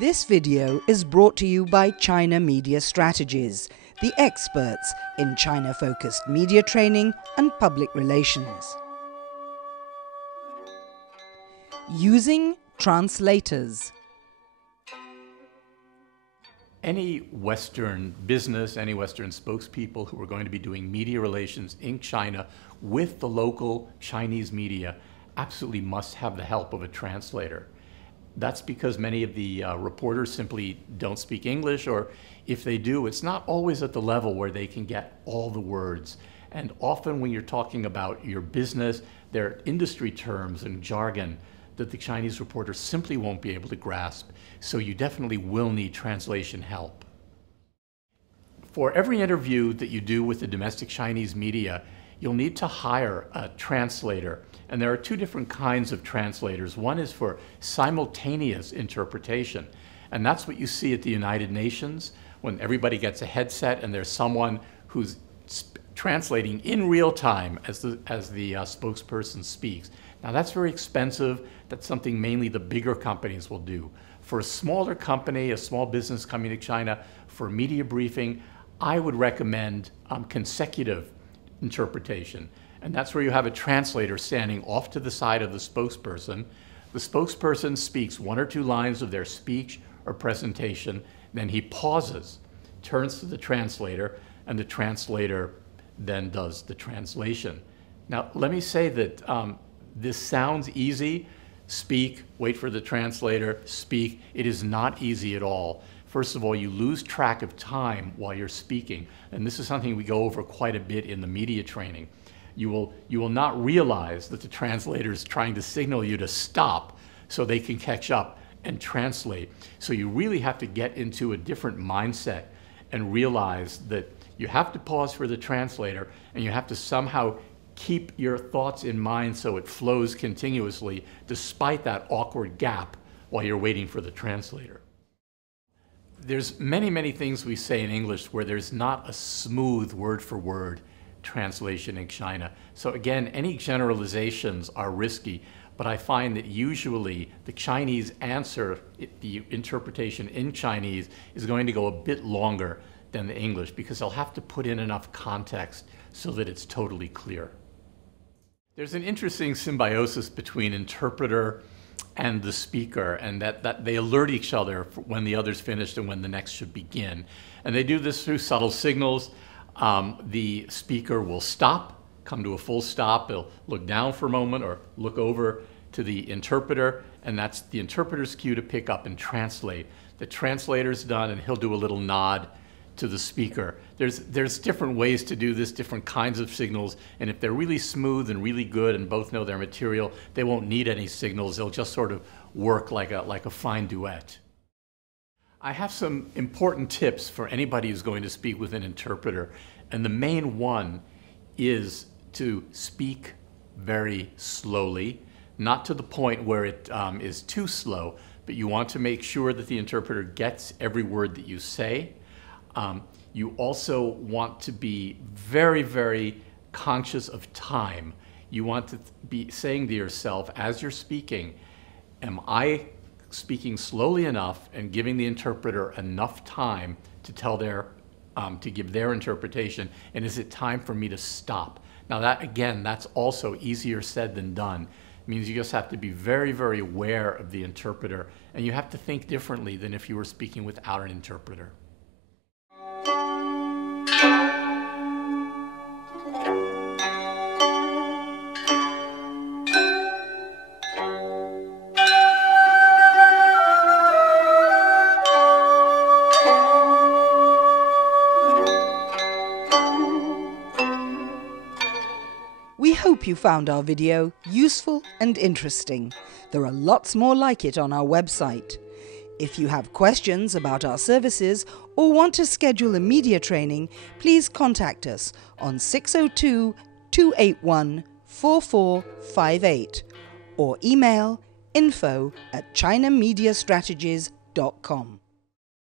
This video is brought to you by China Media Strategies, the experts in China-focused media training and public relations. Using translators. Any Western business, any Western spokespeople who are going to be doing media relations in China with the local Chinese media absolutely must have the help of a translator. That's because many of the reporters simply don't speak English, or if they do, it's not always at the level where they can get all the words. And often when you're talking about your business, there are industry terms and jargon that the Chinese reporters simply won't be able to grasp. So you definitely will need translation help. For every interview that you do with the domestic Chinese media, you'll need to hire a translator. And there are two different kinds of translators. One is for simultaneous interpretation. And that's what you see at the United Nations when everybody gets a headset and there's someone who's translating in real time as the spokesperson speaks. Now that's very expensive. That's something mainly the bigger companies will do. For a smaller company, a small business coming to China for a media briefing, I would recommend consecutive interpretation. And that's where you have a translator standing off to the side of the spokesperson. The spokesperson speaks one or two lines of their speech or presentation, then he pauses, turns to the translator, and the translator then does the translation. Now, let me say that this sounds easy. Speak, wait for the translator, speak. It is not easy at all. First of all, you lose track of time while you're speaking. And this is something we go over quite a bit in the media training. You will not realize that the translator is trying to signal you to stop so they can catch up and translate. So you really have to get into a different mindset and realize that you have to pause for the translator and you have to somehow keep your thoughts in mind so it flows continuously despite that awkward gap while you're waiting for the translator. There's many things we say in English where there's not a smooth word-for-word translation in China. So again, any generalizations are risky, but I find that usually the Chinese answer, the interpretation in Chinese, is going to go a bit longer than the English because they'll have to put in enough context so that it's totally clear. There's an interesting symbiosis between interpreter and the speaker, and that they alert each other when the other's finished and when the next should begin. And they do this through subtle signals. The speaker will stop, come to a full stop. They'll look down for a moment or look over to the interpreter, and that's the interpreter's cue to pick up and translate. The translator's done, and he'll do a little nod to the speaker. There's different ways to do this, different kinds of signals, and if they're really smooth and really good and both know their material, they won't need any signals. They'll just sort of work like a fine duet. I have some important tips for anybody who's going to speak with an interpreter, and the main one is to speak very slowly, not to the point where it is too slow, but you want to make sure that the interpreter gets every word that you say. You also want to be very conscious of time. You want to be saying to yourself as you're speaking, am I speaking slowly enough and giving the interpreter enough time to tell to give their interpretation, and is it time for me to stop? Now that, again, that's also easier said than done. It means you just have to be very aware of the interpreter, and you have to think differently than if you were speaking without an interpreter. We hope you found our video useful and interesting. There are lots more like it on our website. If you have questions about our services or want to schedule a media training, please contact us on 602-281-4458 or email info@chinamediastrategies.com.